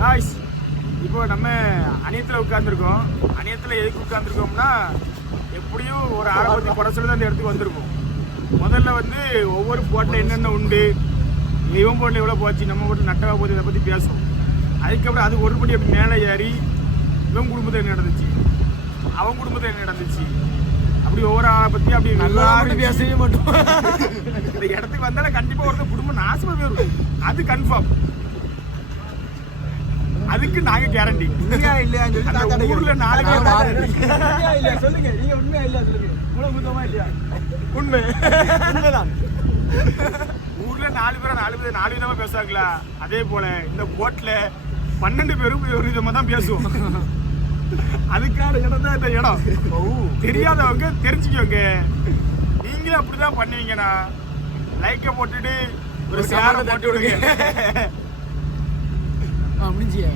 Guys இப்போ நம்ம அணியத்தில் உட்காந்துருக்கோம். அணியத்தில் எதுக்கு உட்காந்துருக்கோம்னா எப்படியும் ஒரு ஆரம்பத்தி குறைச்சல் தான் இந்த இடத்துக்கு வந்திருக்கும். முதல்ல வந்து ஒவ்வொரு போட்டில் என்னென்ன உண்டு, இவன் போட்டில் எவ்வளோ போச்சு, நம்ம போட்டில் நட்டவா போச்சு, இதை பற்றி பேசுவோம். அதுக்கப்புறம் அது ஒருபடி அப்படி மேலே ஏறி இவன் குடும்பத்தில் என்ன நடந்துச்சு, அவன் குடும்பத்தில் என்ன நடந்துச்சு, அப்படி ஒவ்வொரு ஆளை பற்றி அப்படி நல்லா பேசவே மாட்டோம். இந்த இடத்துக்கு வந்தாலும் கண்டிப்பாக ஒருத்தர் குடும்பம் நாசமாக போயிடும், அது கன்ஃபார்ம். அதுக்கு நாங்க கேரண்டி. உண்மையா இல்லையா ஊர்ல 4 பேர் சொல்லுங்க. நீங்க உண்மையா இல்லையா சொல்லுங்க. மூலபூதமா இல்லையா? உண்மைதான். ஊர்ல 4 பேர் 4 விதமா பேசுவாங்களா, அதே போல இந்த போட்ல 12 பேரும் ஒரு விதமா தான் பேசுவோம். அதுக்கான இடம் தான் இந்த இடம். தெரியாதவங்க தெரிஞ்சுக்கோங்க. நீங்களும் அப்படிதான் பண்ணுவீங்கன்னா லைக்கை போட்டுட்டு ஒரு ஷேரை போட்டு விடுங்க. முடிஞ்சியா?